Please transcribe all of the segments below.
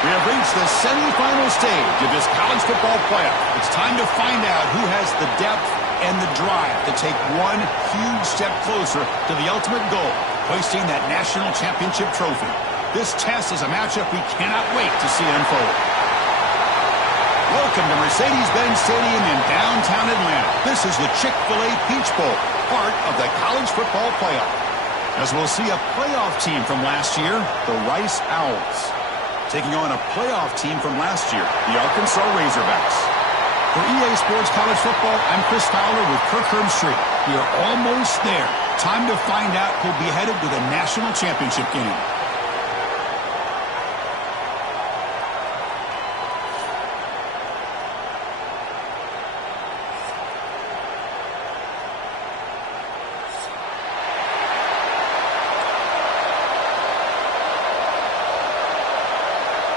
We have reached the semifinal stage of this college football playoff. It's time to find out who has the depth and the drive to take one huge step closer to the ultimate goal, hoisting that national championship trophy. This test is a matchup we cannot wait to see unfold. Welcome to Mercedes-Benz Stadium in downtown Atlanta. This is the Chick-fil-A Peach Bowl, part of the college football playoff. As we'll see a playoff team from last year, the Rice Owls, taking on a playoff team from last year, the Arkansas Razorbacks. For EA Sports College Football, I'm Chris Fowler with Kirk Herbstreit. We are almost there. Time to find out who'll be headed to the national championship game.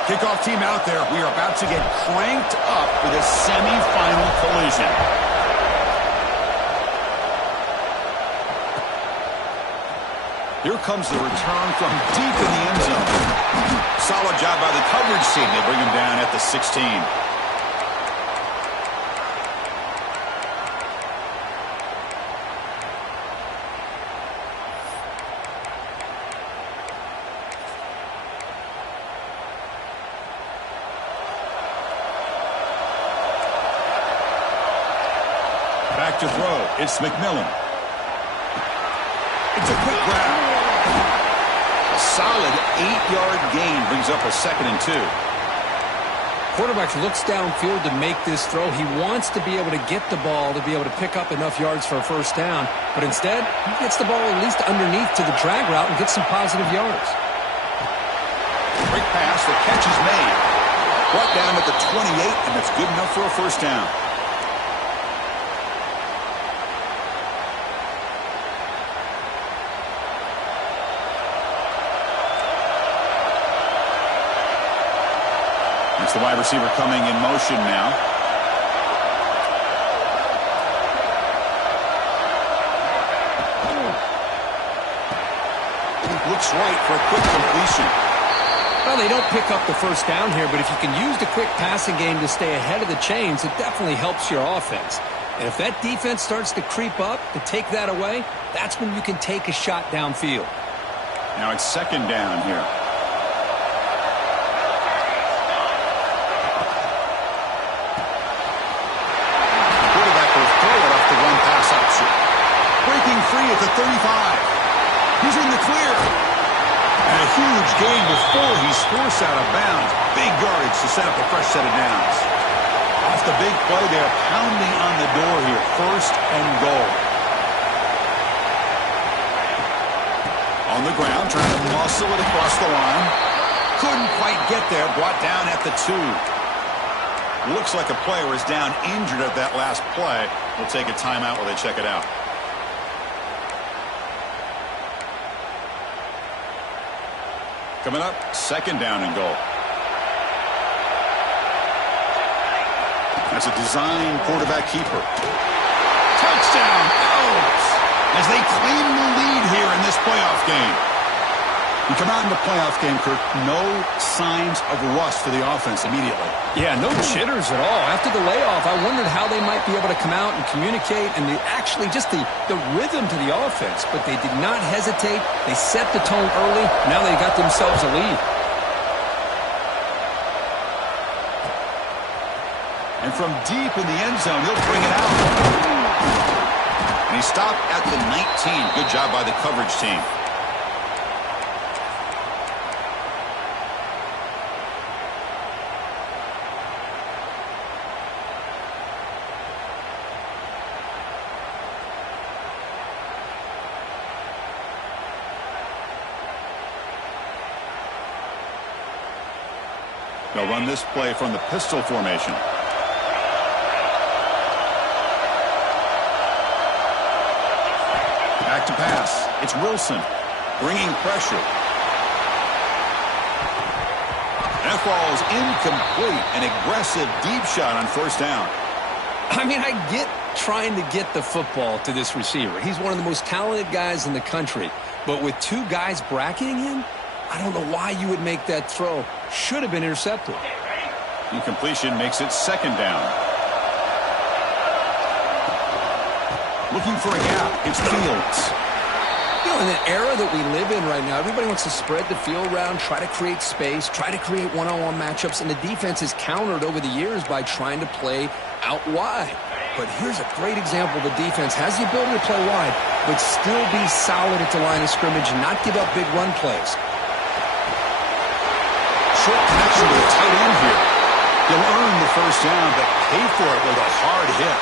Kickoff team out there. We are about to get cranked up for this semifinal collision. Here comes the return from deep in the end zone. Solid job by the coverage team. They bring him down at the 16. Back to throw. It's McMillan. It's a quick grab. A solid 8-yard gain brings up a 2nd and 2. Quarterback looks downfield to make this throw. He wants to be able to get the ball to be able to pick up enough yards for a first down. But instead, he gets the ball at least underneath to the drag route and gets some positive yards. Great pass. The catch is made. Brought down at the 28, and that's good enough for a first down. It's the wide receiver coming in motion now. Looks right for a quick completion. Well, they don't pick up the first down here, but if you can use the quick passing game to stay ahead of the chains, it definitely helps your offense. And if that defense starts to creep up to take that away, that's when you can take a shot downfield. Now it's 2nd down here. Breaking free at the 35. He's in the clear. And a huge gain before he's forced out of bounds. Big yardage to set up a fresh set of downs. Off the big play, they're pounding on the door here. 1st and goal. On the ground, trying to muscle it across the line. Couldn't quite get there. Brought down at the 2. Looks like a player is down injured at that last play. We'll take a timeout while they check it out. Coming up, 2nd down and goal. That's a design quarterback keeper. Touchdown, Owls, as they claim the lead here in this playoff game. You come out in the playoff game, Kirk, no signs of rust for the offense immediately. Yeah, no jitters at all. After the layoff, I wondered how they might be able to come out and communicate and just the rhythm to the offense. But they did not hesitate. They set the tone early. Now they got themselves a lead. And from deep in the end zone, he'll bring it out. And he stopped at the 19. Good job by the coverage team. They'll run this play from the pistol formation. Back to pass. It's Wilson bringing pressure. That ball is incomplete. An aggressive deep shot on 1st down. I mean, I get trying to get the football to this receiver. He's one of the most talented guys in the country. But with 2 guys bracketing him, I don't know why you would make that throw. should have been intercepted. Incompletion makes it second down. Looking for a gap. It's Fields. You know, in the era that we live in right now, everybody wants to spread the field around, try to create space, try to create one-on-one matchups, and the defense is countered over the years by trying to play out wide. But here's a great example. The defense has the ability to play wide, but still be solid at the line of scrimmage and not give up big run plays. Short connection to the tight end here. He'll earn the first down, but pay for it with a hard hit.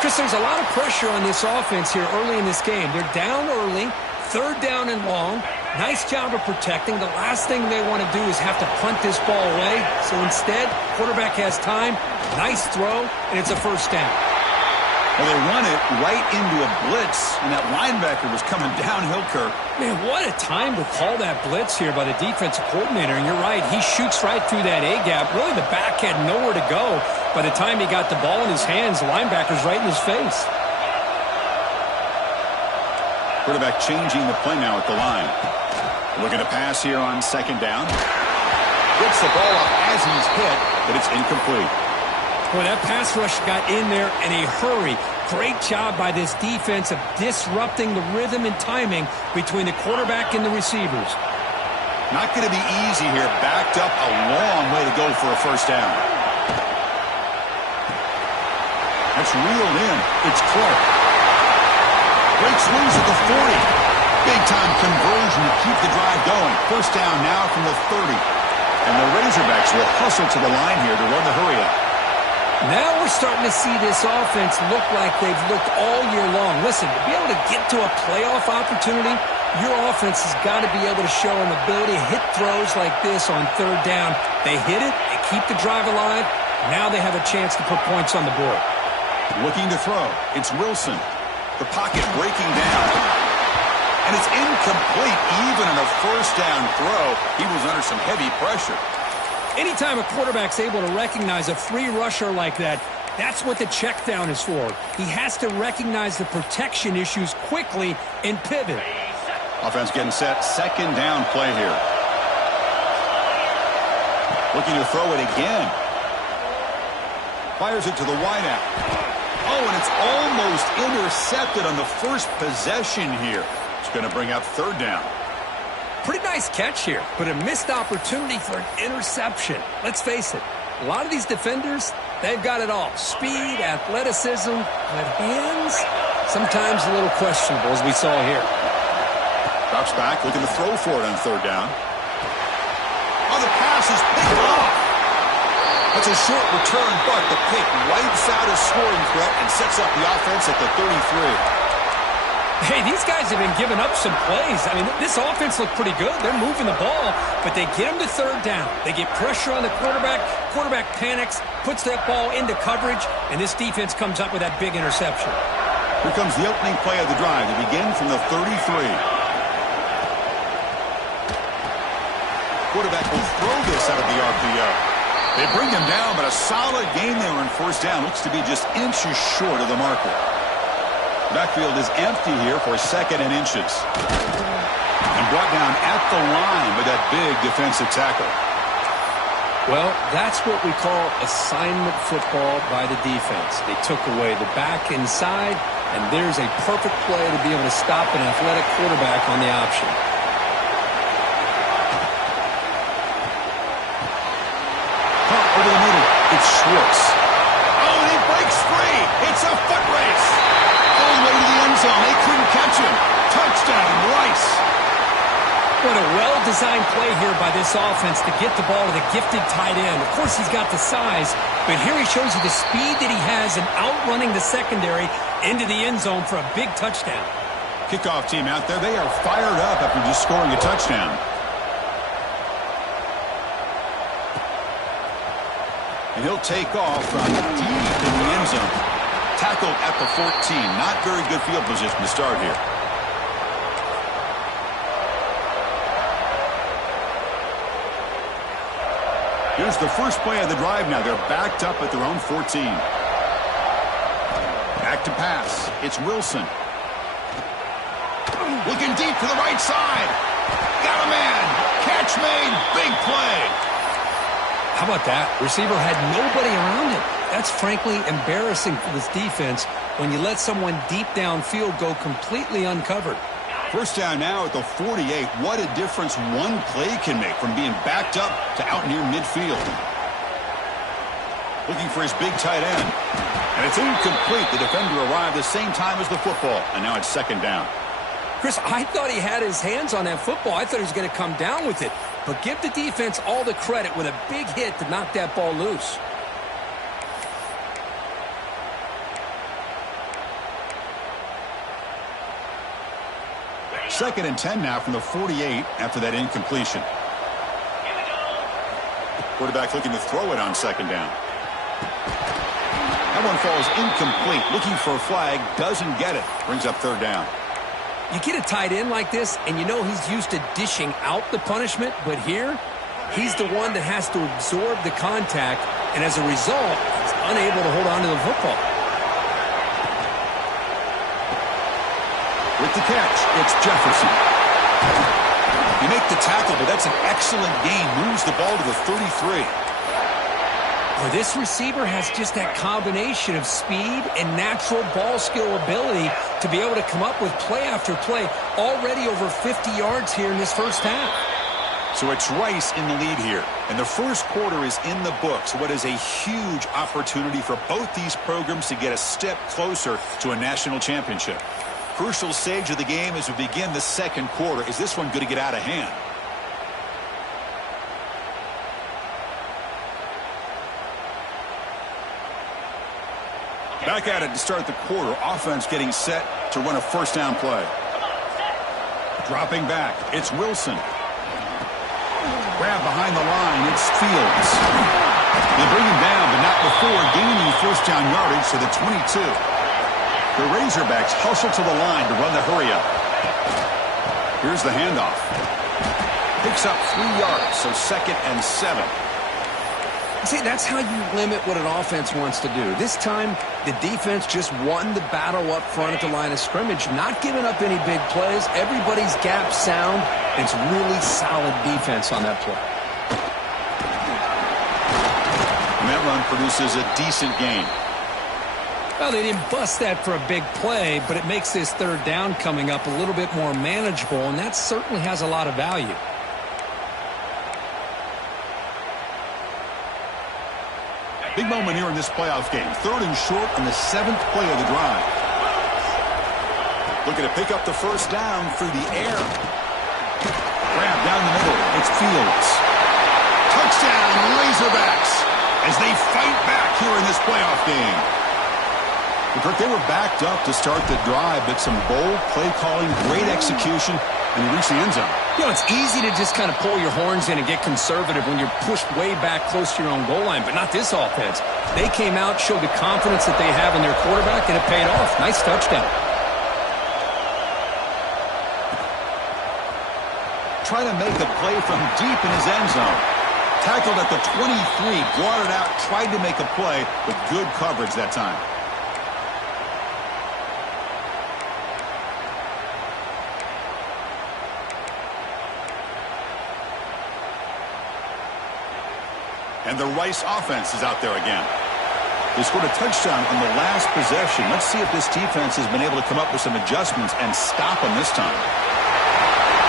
Chris, there's a lot of pressure on this offense here early in this game. They're down early, third down and long. Nice job of protecting. The last thing they want to do is have to punt this ball away. So instead, quarterback has time, nice throw, and it's a first down. Well, they run it right into a blitz, and that linebacker was coming downhill, Kirk. Man, what a time to call that blitz here by the defensive coordinator. And you're right, he shoots right through that A-gap. Really, the back had nowhere to go. By the time he got the ball in his hands, the linebacker's right in his face. Quarterback changing the play now at the line. Looking to pass here on second down. Gets the ball up as he's hit, but it's incomplete. Boy, that pass rush got in there in a hurry. Great job by this defense of disrupting the rhythm and timing between the quarterback and the receivers. Not going to be easy here. Backed up a long way to go for a first down. That's reeled in. It's Clark. Breaks loose at the 40. Big-time conversion to keep the drive going. First down now from the 30. And the Razorbacks will hustle to the line here to run the hurry-up. Now we're starting to see this offense look like they've looked all year long. Listen, to be able to get to a playoff opportunity, your offense has got to be able to show an ability to hit throws like this on third down. They hit it, they keep the drive alive. Now they have a chance to put points on the board. Looking to throw. It's Wilson. The pocket breaking down. And it's incomplete. Even on a first down throw, he was under some heavy pressure. Anytime a quarterback's able to recognize a free rusher like that, that's what the check down is for. He has to recognize the protection issues quickly and pivot. Offense getting set. Second down play here. Looking to throw it again. Fires it to the wideout. Oh, and it's almost intercepted on the first possession here. It's going to bring up third down. Pretty nice catch here, but a missed opportunity for an interception. Let's face it, a lot of these defenders, they've got it all. Speed, athleticism, but hands, sometimes a little questionable, as we saw here. Drops back, looking to throw for it on third down. Oh, the pass is picked off. That's a short return, but the pick wipes out a scoring threat and sets up the offense at the 33. Hey, these guys have been giving up some plays. I mean, this offense looked pretty good. They're moving the ball, but they get them to third down. They get pressure on the quarterback. Quarterback panics, puts that ball into coverage, and this defense comes up with that big interception. Here comes the opening play of the drive to begin from the 33. Quarterback will throw this out of the RPO. They bring him down, but a solid game there on first down. Looks to be just inches short of the marker. Backfield is empty here for second and inches. And brought down at the line with that big defensive tackle. Well, that's what we call assignment football by the defense. They took away the back inside, and there's a perfect play to be able to stop an athletic quarterback on the option. Over the middle, it's Schwartz. Oh, and he breaks free. It's a foot race. All the way to the end zone. They couldn't catch him. Touchdown, Rice. What a well-designed play here by this offense to get the ball to the gifted tight end. Of course, he's got the size, but here he shows you the speed that he has in outrunning the secondary into the end zone for a big touchdown. Kickoff team out there, they are fired up after just scoring a touchdown. And he'll take off from deep in the end zone. Tackled at the 14. Not very good field position to start here. Here's the first play of the drive now. They're backed up at their own 14. Back to pass. It's Wilson. Looking deep to the right side. Got a man. Catch catch made. Big play. How about that? Receiver had nobody around him. That's frankly embarrassing for this defense when you let someone deep downfield go completely uncovered. First down now at the 48. What a difference one play can make from being backed up to out near midfield. Looking for his big tight end. And it's incomplete. The defender arrived the same time as the football. And now it's second down. Chris, I thought he had his hands on that football. I thought he was going to come down with it. But give the defense all the credit with a big hit to knock that ball loose. Second and 10 now from the 48 after that incompletion. Quarterback looking to throw it on second down. That one falls incomplete. Looking for a flag. Doesn't get it. Brings up third down. You get a tight end like this, and you know he's used to dishing out the punishment, but here, he's the one that has to absorb the contact, and as a result, he's unable to hold on to the football. With the catch, it's Jefferson. You make the tackle, but that's an excellent gain. Moves the ball to the 33. Well, this receiver has just that combination of speed and natural ball skill ability to be able to come up with play after play. Already over 50 yards here in this first half. So it's Rice in the lead here. And the first quarter is in the books. What is a huge opportunity for both these programs to get a step closer to a national championship. Crucial stage of the game as we begin the second quarter. Is this one going to get out of hand? Back at it to start the quarter. Offense getting set to run a first down play. Dropping back. It's Wilson. Grab behind the line. It's Fields. They bring him down, but not before gaining first down yardage to the 22. The Razorbacks hustle to the line to run the hurry up. Here's the handoff. Picks up 3 yards, so second and 7. See, that's how you limit what an offense wants to do. This time, the defense just won the battle up front at the line of scrimmage, not giving up any big plays. Everybody's gap sound. It's really solid defense on that play. And that run produces a decent gain. Well, they didn't bust that for a big play, but it makes this third down coming up a little bit more manageable, and that certainly has a lot of value. Big moment here in this playoff game. Third and short on the 7th play of the drive. Looking to pick up the first down through the air. Grab down the middle. It's Fields. Touchdown, Razorbacks, as they fight back here in this playoff game. Kirk, they were backed up to start the drive, but some bold play calling, great execution, and they reached the end zone. You know, it's easy to just kind of pull your horns in and get conservative when you're pushed way back close to your own goal line, but not this offense. They came out, showed the confidence that they have in their quarterback, and it paid off. Nice touchdown. Trying to make a play from deep in his end zone. Tackled at the 23, brought it out, tried to make a play, but good coverage that time. And the Rice offense is out there again. They scored a touchdown on the last possession. Let's see if this defense has been able to come up with some adjustments and stop them this time.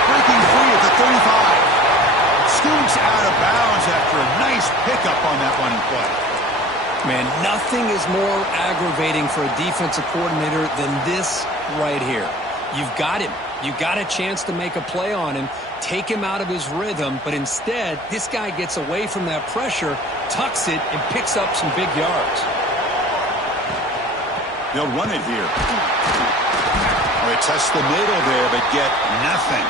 Breaking free at the 35. Scoots out of bounds after a nice pickup on that running play. Man, nothing is more aggravating for a defensive coordinator than this right here. You've got him. You've got a chance to make a play on him, take him out of his rhythm, but instead, this guy gets away from that pressure, tucks it, and picks up some big yards. They'll run it here. Oh, they test the middle there, but get nothing.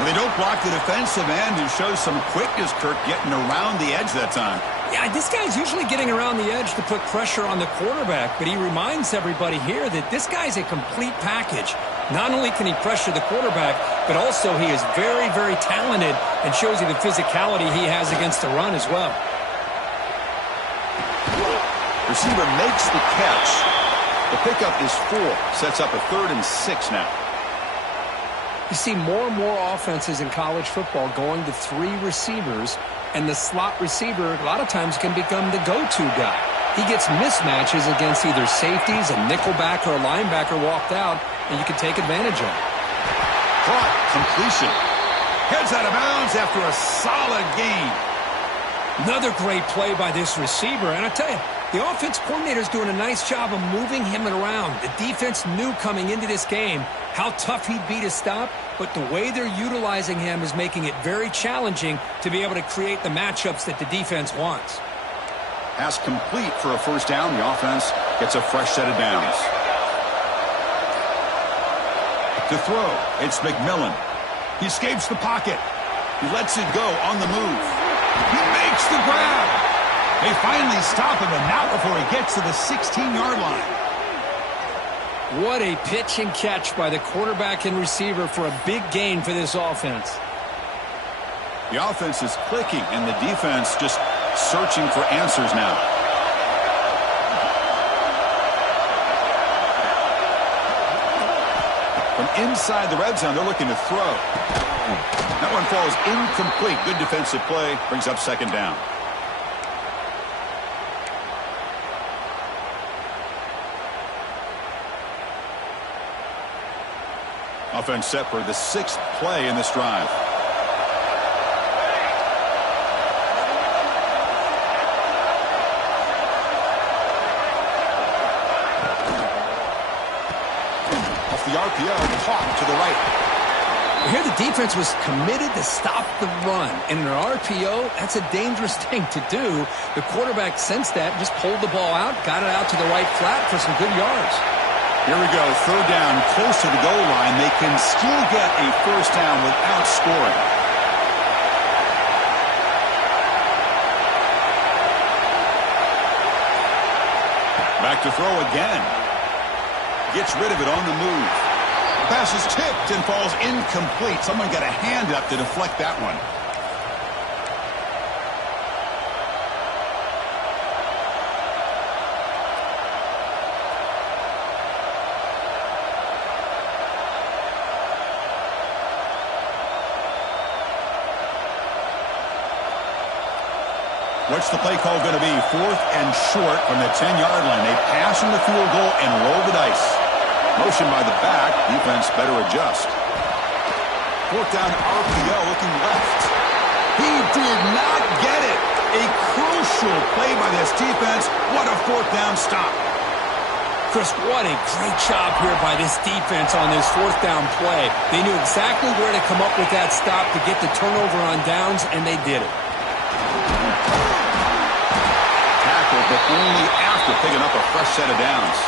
Well, they don't block the defensive end, who shows some quickness, Kirk, getting around the edge that time. Yeah, this guy's usually getting around the edge to put pressure on the quarterback, but he reminds everybody here that this guy's a complete package. Not only can he pressure the quarterback, but also he is very, very talented and shows you the physicality he has against the run as well. Receiver makes the catch. The pickup is 4. Sets up a 3rd and 6 now. You see more and more offenses in college football going to 3 receivers, and the slot receiver a lot of times can become the go-to guy. He gets mismatches against either safeties, a nickelback, or a linebacker walked out, and you can take advantage of it. Caught, completion. Heads out of bounds after a solid gain. Another great play by this receiver, and I tell you, the offense coordinator's doing a nice job of moving him around. The defense knew coming into this game how tough he'd be to stop, but the way they're utilizing him is making it very challenging to be able to create the matchups that the defense wants. Pass complete for a first down. The offense gets a fresh set of downs. To throw, it's McMillan. He escapes the pocket. He lets it go on the move. He makes the grab. They finally stop him, and not before he gets to the 16-yard line. What a pitch and catch by the quarterback and receiver for a big gain for this offense. The offense is clicking, and the defense just searching for answers now. From inside the red zone, they're looking to throw. That one falls incomplete. Good defensive play. Brings up second down. Offense set for the 6th play in this drive. Off the RPO, caught to the right. Here the defense was committed to stop the run. And in an RPO, that's a dangerous thing to do. The quarterback sensed that, just pulled the ball out, got it out to the right flat for some good yards. Here we go, third down, close to the goal line. They can still get a first down without scoring. Back to throw again. Gets rid of it on the move. The pass is tipped and falls incomplete. Someone got a hand up to deflect that one. What's the play call going to be? 4th and short from the 10-yard line. They pass from the field goal and roll the dice. Motion by the back. Defense better adjust. 4th down RPO looking left. He did not get it. A crucial play by this defense. What a 4th down stop. Chris, what a great job here by this defense on this 4th down play. They knew exactly where to come up with that stop to get the turnover on downs, and they did it. But only after picking up a fresh set of downs.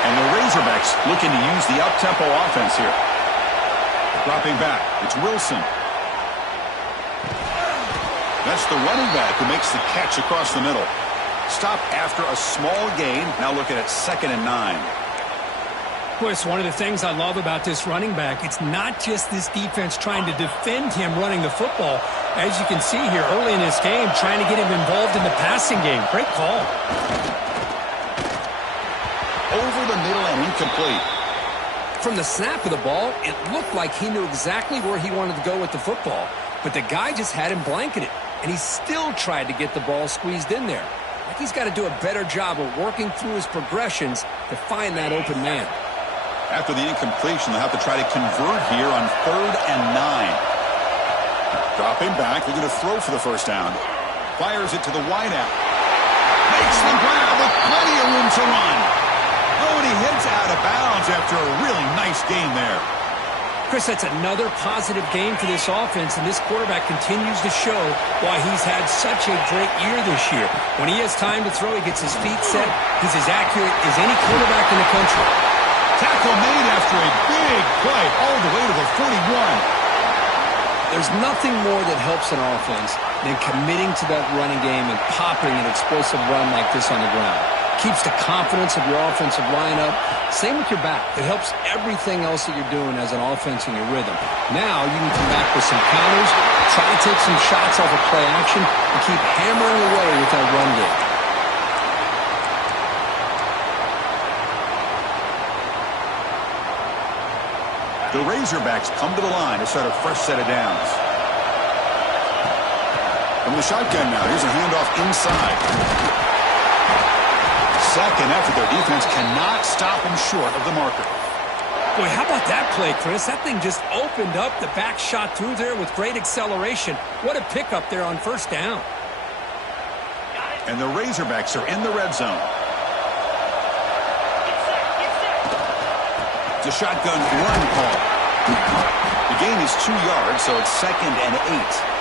And the Razorbacks looking to use the up-tempo offense here. Dropping back, it's Wilson. That's the running back who makes the catch across the middle. Stop after a small gain. Now looking at 2nd and 9. Boy, it's one of the things I love about this running back. It's not just this defense trying to defend him running the football. As you can see here early in this game, trying to get him involved in the passing game. Great call. Over the middle and incomplete. From the snap of the ball, it looked like he knew exactly where he wanted to go with the football. But the guy just had him blanketed, and he still tried to get the ball squeezed in there. I think he's got to do a better job of working through his progressions to find that open man. After the incompletion, they'll have to try to convert here on 3rd and 9. Dropping back, looking to throw for the first down. Fires it to the wideout. Makes the grab with plenty of room to run. Oh, and he heads out of bounds after a really nice gain there. Chris, that's another positive game for this offense, and this quarterback continues to show why he's had such a great year this year. When he has time to throw, he gets his feet set. He's as accurate as any quarterback in the country. Tackle made after a big play all the way to the 41. There's nothing more that helps an offense than committing to that running game and popping an explosive run like this on the ground. Keeps the confidence of your offensive lineup. Same with your back. It helps everything else that you're doing as an offense in your rhythm. Now you can come back with some counters, try to take some shots off of play action, and keep hammering away with that run game. The Razorbacks come to the line to start a fresh set of downs. From the shotgun now, here's a handoff inside. Second effort, their defense cannot stop him short of the marker. Boy, how about that play, Chris? That thing just opened up. The back shot through there with great acceleration. What a pickup there on first down. And the Razorbacks are in the red zone. It's a shotgun run call. The gain is 2 yards, so it's 2nd and 8.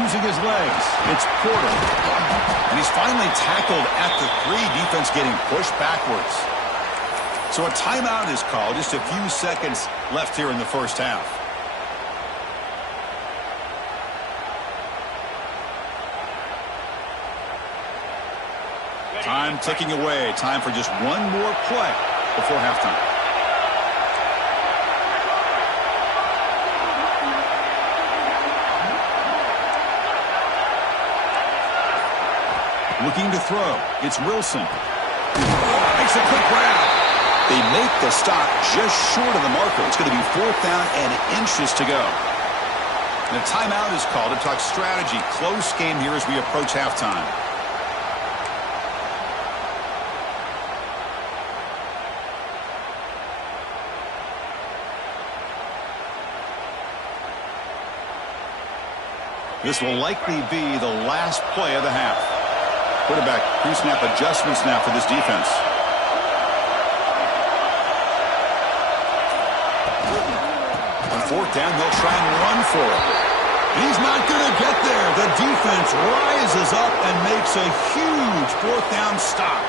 Using his legs, it's Porter. And he's finally tackled at the 3. Defense getting pushed backwards. So a timeout is called. Just a few seconds left here in the first half. Time ticking away. Time for just one more play before halftime. Looking to throw. It's Wilson. Makes a quick grab. They make the stop just short of the marker. It's going to be 4th down and inches to go. And a timeout is called to talk strategy. Close game here as we approach halftime. This will likely be the last play of the half. Quarterback pre-snap adjustments now for this defense. On 4th down, they'll try and run for it. He's not going to get there. The defense rises up and makes a huge 4th down stop.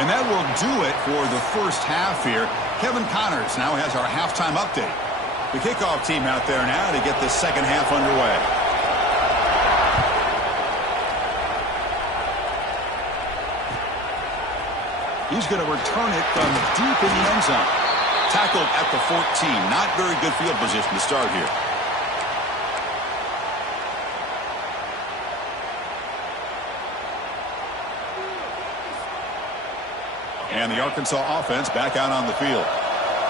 And that will do it for the first half here. Kevin Connors now has our halftime update. The kickoff team out there now to get the second half underway. He's going to return it from deep in the end zone. Tackled at the 14. Not very good field position to start here. And the Arkansas offense back out on the field.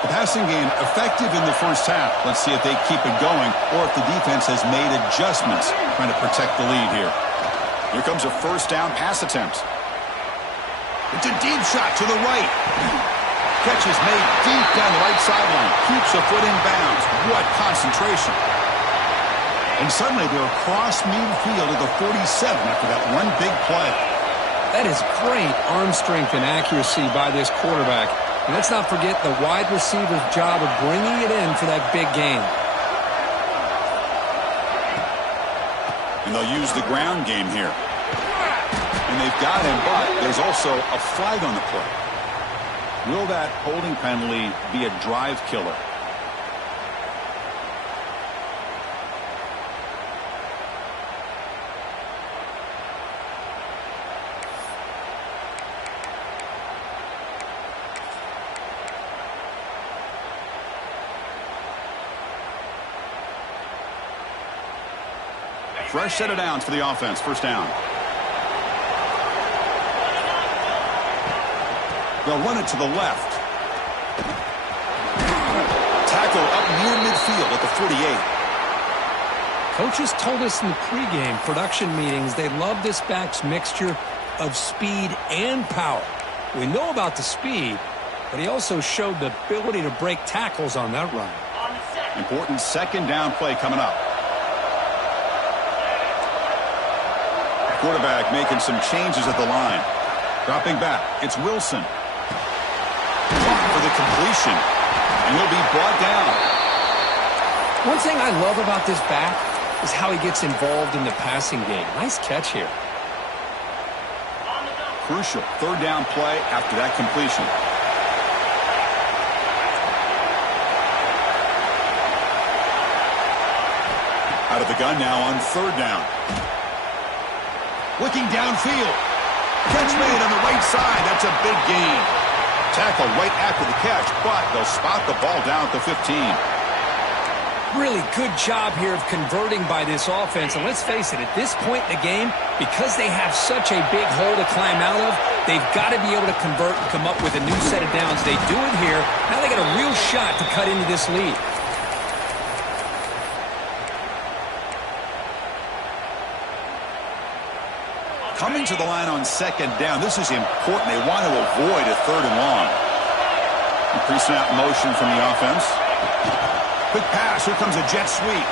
The passing game effective in the first half. Let's see if they keep it going or if the defense has made adjustments trying to protect the lead here. Here comes a first down pass attempt. It's a deep shot to the right. Catch is made deep down the right sideline. Keeps a foot in bounds. What concentration. And suddenly they're across midfield at the 47 after that one big play. That is great arm strength and accuracy by this quarterback. And let's not forget the wide receiver's job of bringing it in for that big gain. And they'll use the ground game here. And they've got him, but there's also a flag on the play. Will that holding penalty be a drive killer? Fresh set of downs for the offense. First down. They'll run it to the left. Tackle up near midfield at the 48. Coaches told us in the pregame production meetings they love this back's mixture of speed and power. We know about the speed, but he also showed the ability to break tackles on that run. Important second down play coming up. Quarterback making some changes at the line. Dropping back. It's Wilson. For the completion. And he'll be brought down. One thing I love about this back is how he gets involved in the passing game. Nice catch here. Crucial third down play after that completion. Out of the gun now on third down. Looking downfield. Catch made on the right side. That's a big gain. Tackle right after the catch, but they'll spot the ball down at the 15. Really good job here of converting by this offense. And let's face it, at this point in the game, because they have such a big hole to climb out of, they've got to be able to convert and come up with a new set of downs. They do it here. Now they got a real shot to cut into this lead. Coming to the line on second down. This is important. They want to avoid a third and long. Pre-snap motion from the offense. Quick pass. Here comes a jet sweep.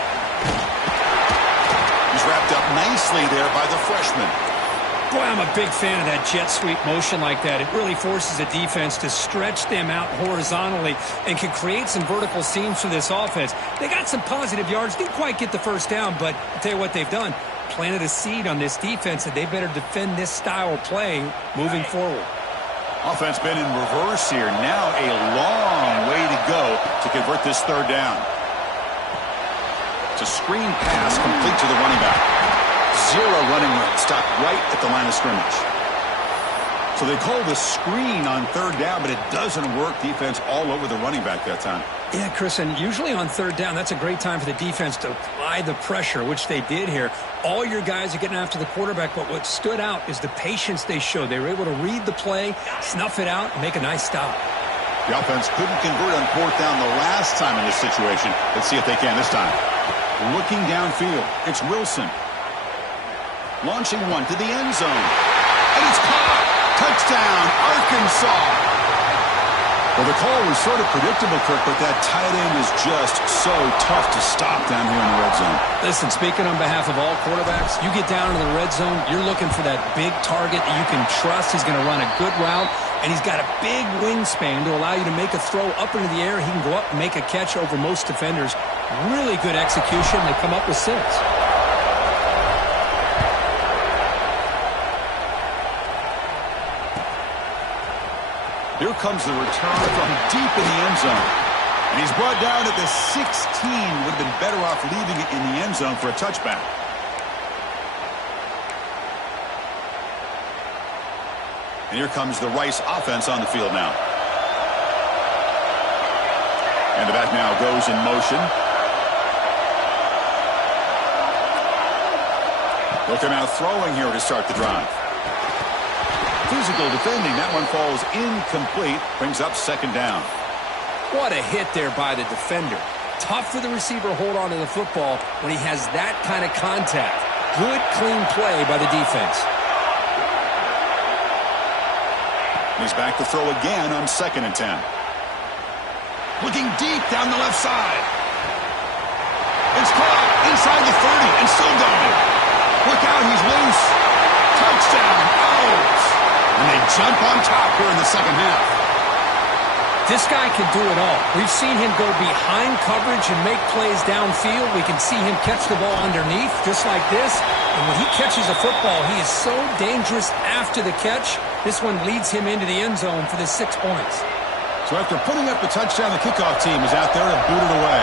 He's wrapped up nicely there by the freshman. Boy, I'm a big fan of that jet sweep motion like that. It really forces a defense to stretch them out horizontally and can create some vertical seams for this offense. They got some positive yards. Didn't quite get the first down, but I'll tell you what they've done. Planted a seed on this defense that they better defend this style of play moving forward. Offense been in reverse here. Now a long way to go to convert this third down. It's a screen pass complete to the running back. Zero running room. Stopped right at the line of scrimmage. So they call the screen on third down, but it doesn't work. Defense all over the running back that time. Yeah, Chris, and usually on third down, that's a great time for the defense to apply the pressure, which they did here. All your guys are getting after the quarterback, but what stood out is the patience they showed. They were able to read the play, snuff it out, and make a nice stop. The offense couldn't convert on fourth down the last time in this situation. Let's see if they can this time. Looking downfield, it's Wilson. Launching one to the end zone. And it's caught! Touchdown, Arkansas! Well, the call was sort of predictable, Kirk, but that tight end is just so tough to stop down here in the red zone. Listen, speaking on behalf of all quarterbacks, you get down into the red zone, you're looking for that big target that you can trust. He's going to run a good route, and he's got a big wingspan to allow you to make a throw up into the air. He can go up and make a catch over most defenders. Really good execution. They come up with 6. Here comes the return from deep in the end zone. And he's brought down at the 16. Would have been better off leaving it in the end zone for a touchback. And here comes the Rice offense on the field now. And the back now goes in motion. Look out throwing here to start the drive. Physical defending. That one falls incomplete. Brings up second down. What a hit there by the defender. Tough for the receiver to hold on to the football when he has that kind of contact. Good, clean play by the defense. He's back to throw again on 2nd and 10. Looking deep down the left side. It's caught inside the 30 and still going. Look out, he's loose. Touchdown, Owls. And they jump on top here in the second half. This guy can do it all. We've seen him go behind coverage and make plays downfield. We can see him catch the ball underneath, just like this. And when he catches a football, he is so dangerous after the catch. This one leads him into the end zone for the 6 points. So after putting up the touchdown, the kickoff team is out there to boot it away.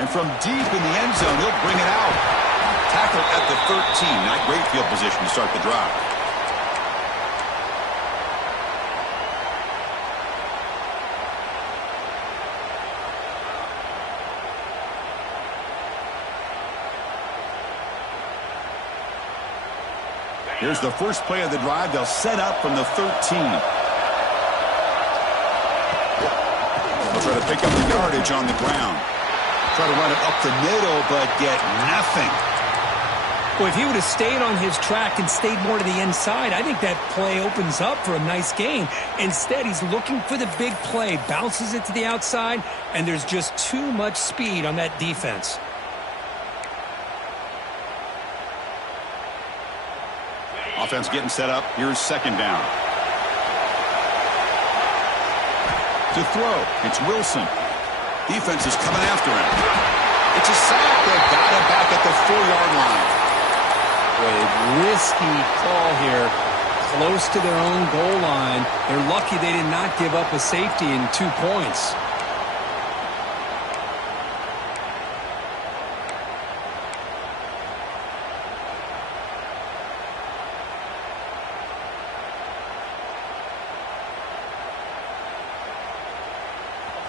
And from deep in the end zone, he'll bring it out. Tackle at the 13. Not great field position to start the drive. Here's the first play of the drive. They'll set up from the 13. They'll try to pick up the yardage on the ground. Try to run it up the middle, but get nothing. Well, if he would have stayed on his track and stayed more to the inside, I think that play opens up for a nice gain. Instead, he's looking for the big play, bounces it to the outside, and there's just too much speed on that defense. Offense getting set up. Here's second down. To throw, it's Wilson. Defense is coming after him. It's a sack. They got him back at the 4-yard line. A risky call here, close to their own goal line. They're lucky they did not give up a safety in 2 points.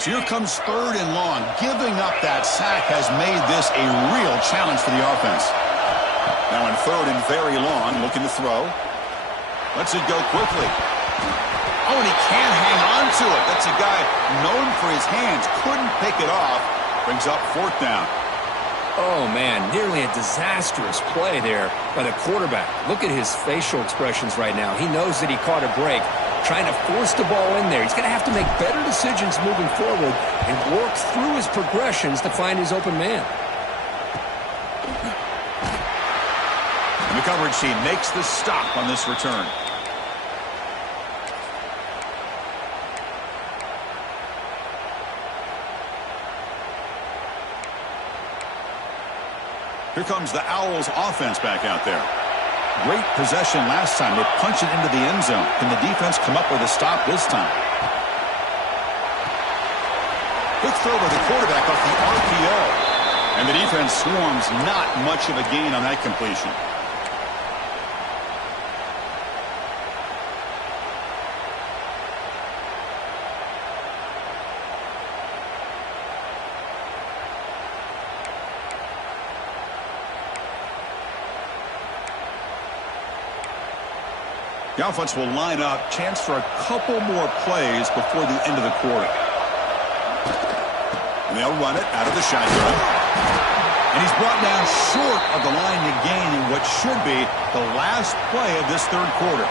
So here comes 3rd and long. Giving up that sack has made this a real challenge for the offense. Now in 3rd and very long, looking to throw. Lets it go quickly. Oh, and he can't hang on to it. That's a guy known for his hands. Couldn't pick it off. Brings up 4th down. Oh, man, nearly a disastrous play there by the quarterback. Look at his facial expressions right now. He knows that he caught a break, trying to force the ball in there. He's going to have to make better decisions moving forward and work through his progressions to find his open man. And the coverage team makes the stop on this return. Here comes the Owls offense back out there. Great possession last time. They punch it into the end zone. Can the defense come up with a stop this time? Quick throw by the quarterback off the RPO. And the defense swarms. Not much of a gain on that completion. The offense will line up. Chance for a couple more plays before the end of the quarter. And they'll run it out of the shotgun. And he's brought down short of the line to gain in what should be the last play of this 3rd quarter.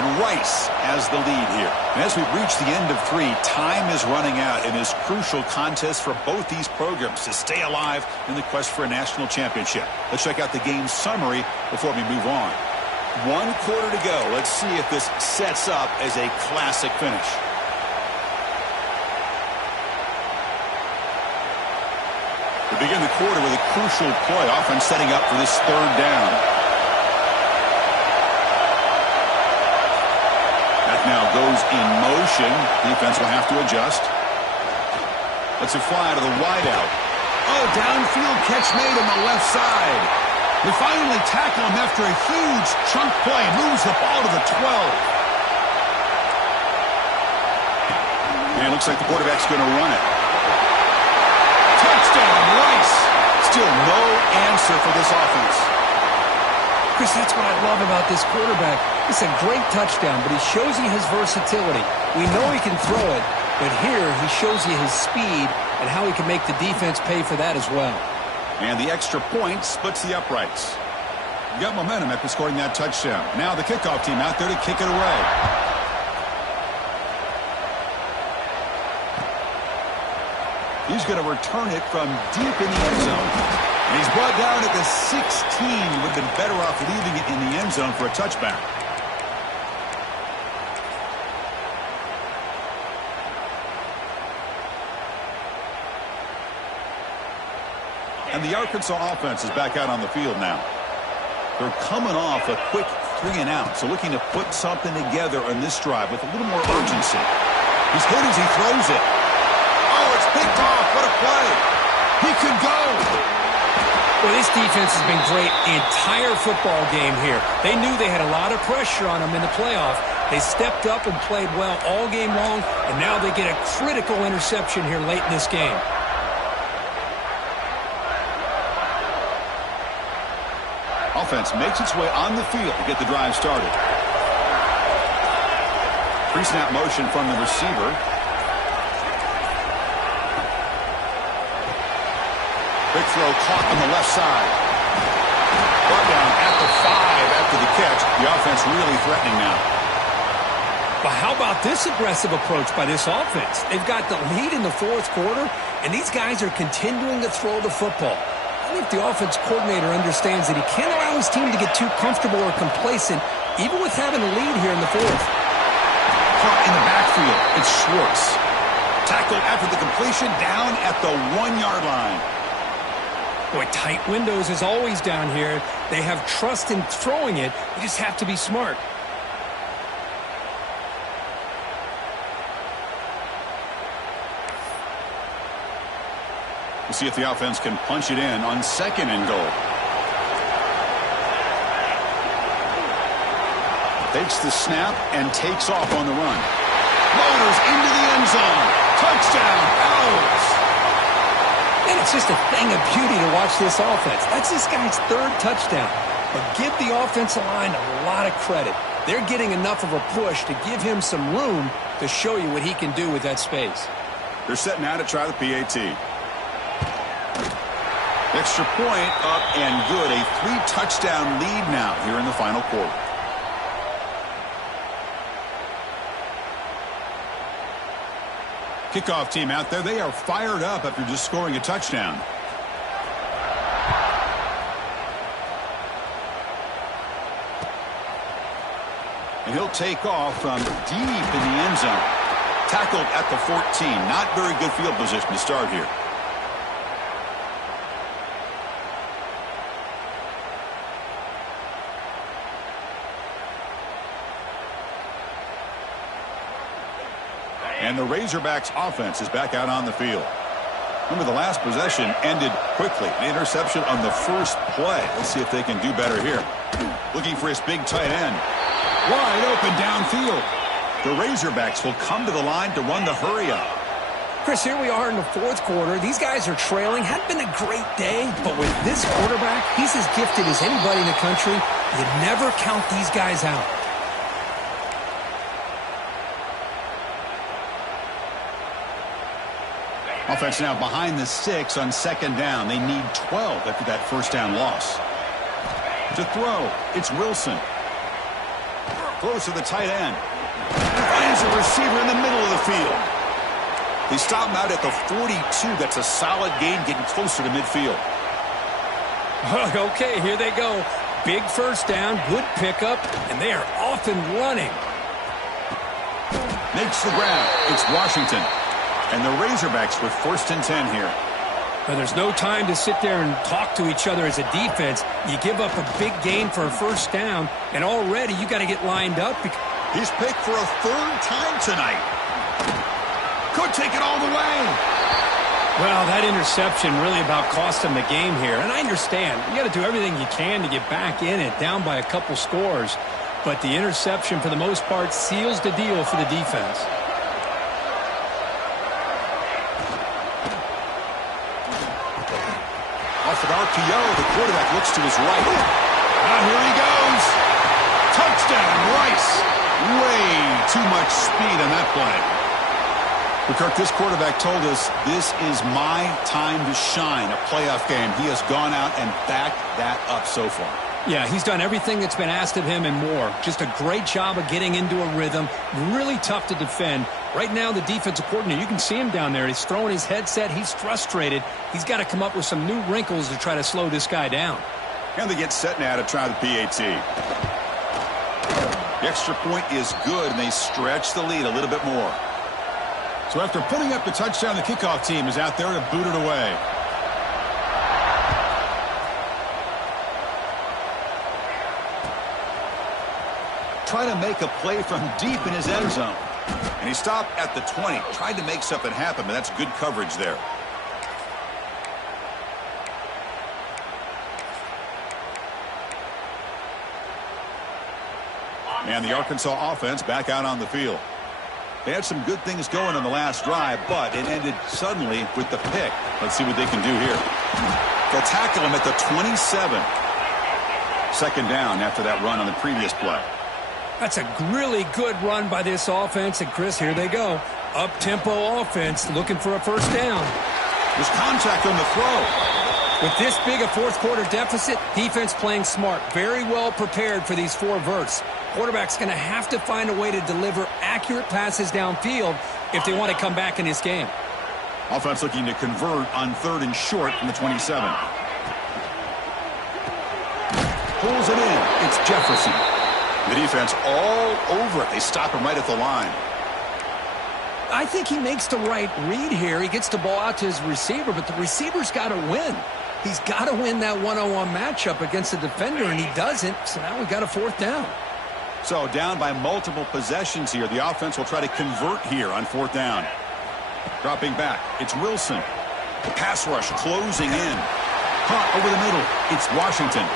And Rice has the lead here. And as we've reached the end of 3, time is running out in this crucial contest for both these programs to stay alive in the quest for a national championship. Let's check out the game summary before we move on. 1 quarter to go. Let's see if this sets up as a classic finish. We begin the quarter with a crucial play. Offense setting up for this 3rd down. That now goes in motion. Defense will have to adjust. Lets it fly to the wideout. Oh, downfield catch made on the left side. They finally tackle him after a huge chunk play. Moves the ball to the 12. And it looks like the quarterback's going to run it. Touchdown, Rice. Still no answer for this offense. Chris, that's what I love about this quarterback. It's a great touchdown, but he shows you his versatility. We know he can throw it, but here he shows you his speed and how he can make the defense pay for that as well. And the extra point splits the uprights. You got momentum after scoring that touchdown. Now the kickoff team out there to kick it away. He's going to return it from deep in the end zone. And he's brought down at the 16. Would have been better off leaving it in the end zone for a touchback. And the Arkansas offense is back out on the field now. They're coming off a quick 3-and-out, so looking to put something together on this drive with a little more urgency. He's hit as he throws it. Oh, it's picked off. What a play. He could go. Well, this defense has been great the entire football game here. They knew they had a lot of pressure on them in the playoff. They stepped up and played well all game long, and now they get a critical interception here late in this game. Offense makes its way on the field to get the drive started. Pre-snap motion from the receiver. Big throw caught on the left side. Brought down at the 5 after the catch. The offense really threatening now. But how about this aggressive approach by this offense? They've got the lead in the 4th quarter, and these guys are continuing to throw the football. I think the offense coordinator understands that he can't allow his team to get too comfortable or complacent, even with having a lead here in the 4th. Caught in the backfield. It's Schwartz. Tackled after the completion down at the 1-yard line. Boy, tight windows is always down here. They have trust in throwing it. They just have to be smart. We'll see if the offense can punch it in on 2nd and goal. Takes the snap and takes off on the run. Loaders into the end zone. Touchdown, Owls. And it's just a thing of beauty to watch this offense. That's this guy's third touchdown. But give the offensive line a lot of credit. They're getting enough of a push to give him some room to show you what he can do with that space. They're setting out to try the PAT. Extra point up and good. A 3-touchdown lead now here in the final quarter. Kickoff team out there. They are fired up after just scoring a touchdown. And he'll take off from deep in the end zone. Tackled at the 14. Not very good field position to start here. And the Razorbacks offense is back out on the field. Remember, the last possession ended quickly. The interception on the first play. Let's see if they can do better here. Looking for his big tight end. Wide open downfield. The Razorbacks will come to the line to run the hurry up. Chris, here we are in the fourth quarter. These guys are trailing. Hadn't been a great day, but with this quarterback, he's as gifted as anybody in the country. You never count these guys out. Offense now behind the 6 on second down. They need 12 after that first down loss. To throw, it's Wilson. Close to the tight end. Finds a receiver in the middle of the field. They stop him out at the 42. That's a solid gain, getting closer to midfield. Okay, here they go. Big first down, good pickup, and they are off and running. Makes the grab. It's Washington. And the Razorbacks with first and 10 here. But there's no time to sit there and talk to each other as a defense. You give up a big gain for a first down, and already you got to get lined up. He's picked for a third time tonight. Could take it all the way. Well, that interception really about cost him the game here. And I understand. You got to do everything you can to get back in it, down by a couple scores. But the interception, for the most part, seals the deal for the defense. Off an RPO, the quarterback looks to his right. And here he goes. Touchdown, Rice. Way too much speed on that play. But Kirk, this quarterback told us this is my time to shine, a playoff game. He has gone out and backed that up so far. Yeah, he's done everything that's been asked of him and more. Just a great job of getting into a rhythm. Really tough to defend. Right now, the defensive coordinator, you can see him down there. He's throwing his headset. He's frustrated. He's got to come up with some new wrinkles to try to slow this guy down. And they get set now to try the PAT. The extra point is good, and they stretch the lead a little bit more. So after putting up the touchdown, the kickoff team is out there to boot it away. Try to make a play from deep in his end zone. And he stopped at the 20. Tried to make something happen, but that's good coverage there. And the Arkansas offense back out on the field. They had some good things going on the last drive, but it ended suddenly with the pick. Let's see what they can do here. They'll tackle him at the 27. Second down after that run on the previous play. That's a really good run by this offense. And, Chris, here they go. Up-tempo offense looking for a first down. There's contact on the throw. With this big a fourth-quarter deficit, defense playing smart. Very well prepared for these four verts. Quarterback's going to have to find a way to deliver accurate passes downfield if they want to come back in this game. Offense looking to convert on third and short from the 27. Pulls it in. It's Jefferson. The defense all over it. They stop him right at the line. I think he makes the right read here. He gets the ball out to his receiver, but the receiver's got to win. He's got to win that one-on-one matchup against the defender, and he doesn't. So now we've got a fourth down. So down by multiple possessions here. The offense will try to convert here on fourth down. Dropping back. It's Wilson. The pass rush closing in. Caught over the middle. It's Washington.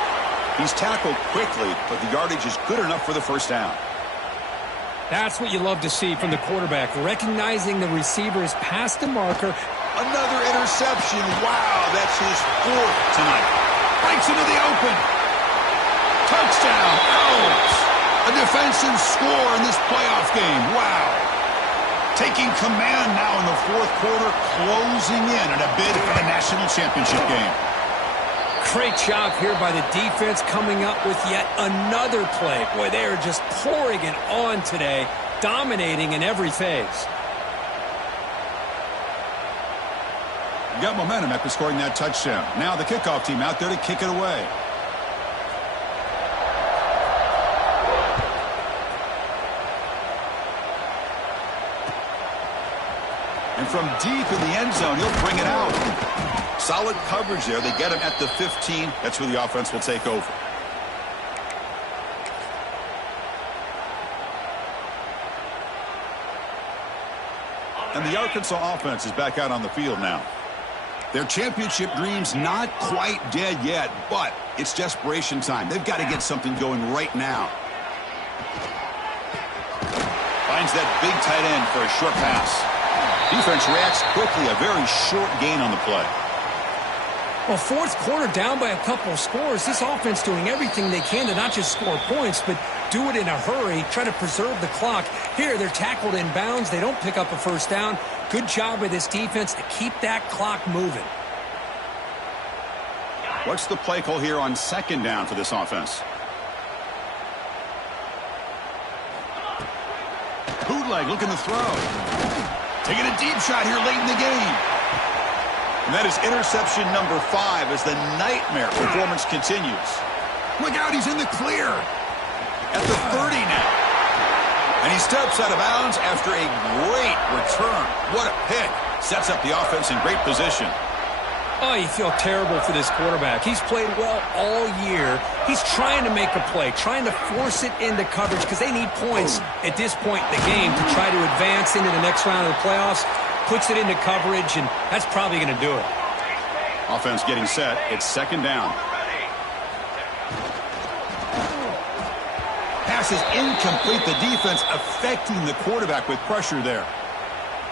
He's tackled quickly, but the yardage is good enough for the first down. That's what you love to see from the quarterback, recognizing the receiver is past the marker. Another interception. Wow, that's his 4th tonight. Breaks into the open. Touchdown. Out. A defensive score in this playoff game. Wow. Taking command now in the 4th quarter, closing in a bid for the national championship game. Great job here by the defense coming up with yet another play. Boy, they are just pouring it on today, dominating in every phase. You got momentum after scoring that touchdown. Now the kickoff team out there to kick it away. And from deep in the end zone, he'll bring it out. Solid coverage there. They get him at the 15. That's where the offense will take over. And the Arkansas offense is back out on the field now. Their championship dreams not quite dead yet, but it's desperation time. They've got to get something going right now. Finds that big tight end for a short pass. Defense reacts quickly. A very short gain on the play. Well, 4th quarter down by a couple of scores. This offense doing everything they can to not just score points, but do it in a hurry, try to preserve the clock. Here, they're tackled in bounds. They don't pick up a first down. Good job by this defense to keep that clock moving. What's the play call here on 2nd down for this offense? Bootleg looking to throw. Taking a deep shot here late in the game. And that is interception number 5 as the nightmare performance continues. Look out, he's in the clear. At the 30 now. And he steps out of bounds after a great return. What a pick. Sets up the offense in great position. Oh, you feel terrible for this quarterback. He's played well all year. He's trying to make a play, trying to force it into coverage because they need points at this point in the game to try to advance into the next round of the playoffs. Puts it into coverage, and that's probably going to do it. Offense getting set. It's 2nd down. Pass is incomplete. The defense affecting the quarterback with pressure there.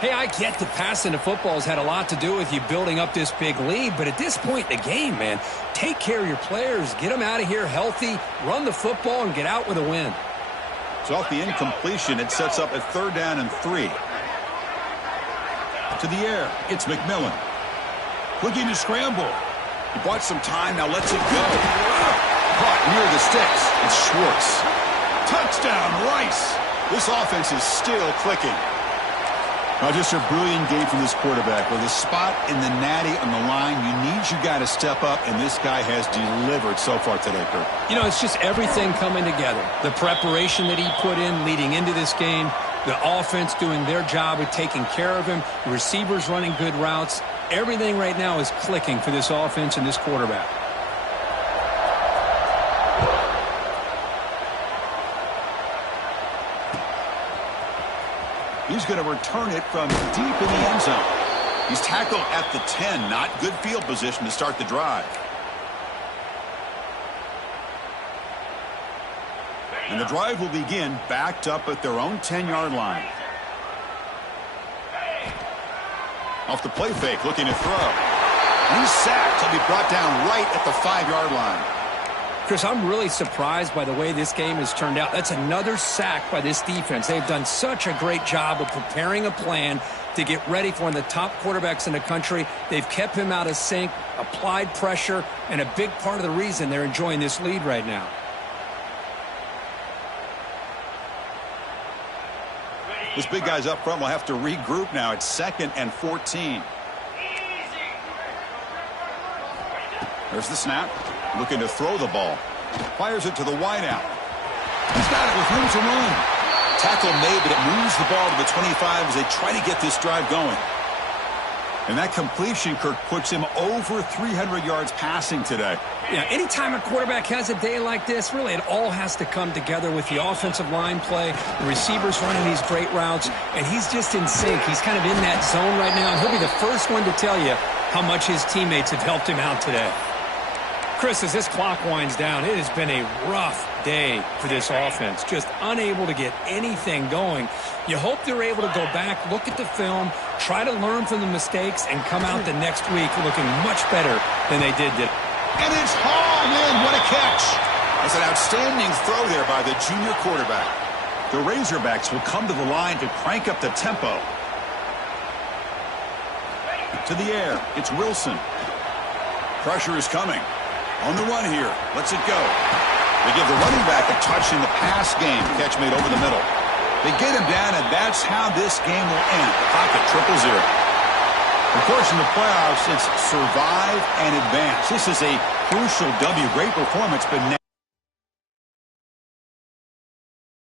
Hey, I get that passing the football has had a lot to do with you building up this big lead, but at this point in the game, man, take care of your players, get them out of here healthy, run the football, and get out with a win. So off the incompletion, it sets up a 3rd down and 3. To the air, it's McMillan. Looking to scramble. He bought some time, now lets it go. Caught near the sticks. It's Schwartz. Touchdown, Rice. This offense is still clicking. Now just a brilliant game from this quarterback. With a spot in the natty on the line, you got to step up, and this guy has delivered so far today, Kurt. You know, it's just everything coming together. The preparation that he put in leading into this game, the offense doing their job of taking care of him, the receivers running good routes. Everything right now is clicking for this offense and this quarterback. He's going to return it from deep in the end zone. He's tackled at the 10. Not good field position to start the drive. And the drive will begin backed up at their own 10-yard line. Off the play fake, looking to throw. He's sacked. He'll be brought down right at the 5-yard line. Chris, I'm really surprised by the way this game has turned out. That's another sack by this defense. They've done such a great job of preparing a plan to get ready for one of the top quarterbacks in the country. They've kept him out of sync, applied pressure, and a big part of the reason they're enjoying this lead right now. This big guy's up front will have to regroup now. It's 2nd and 14. There's the snap. Looking to throw the ball. Fires it to the wideout. He's got it with room to run. Tackle made, but it moves the ball to the 25 as they try to get this drive going. And that completion, Kirk, puts him over 300 yards passing today. Yeah, anytime a quarterback has a day like this, really it all has to come together with the offensive line play, the receivers running these great routes, and he's just in sync. He's kind of in that zone right now, and he'll be the first one to tell you how much his teammates have helped him out today. Chris, as this clock winds down, it has been a rough day for this offense. Just unable to get anything going. You hope they're able to go back, look at the film, try to learn from the mistakes, and come out the next week looking much better than they did today. And it's hauled in. What a catch. That's an outstanding throw there by the junior quarterback. The Razorbacks will come to the line to crank up the tempo. To the air. It's Wilson. Pressure is coming. On the run here. Lets it go. They give the running back a touch in the pass game. Catch made over the middle. They get him down, and that's how this game will end. Pocket 0-0. Of course, in the playoffs, it's survive and advance. This is a crucial W. Great performance, but now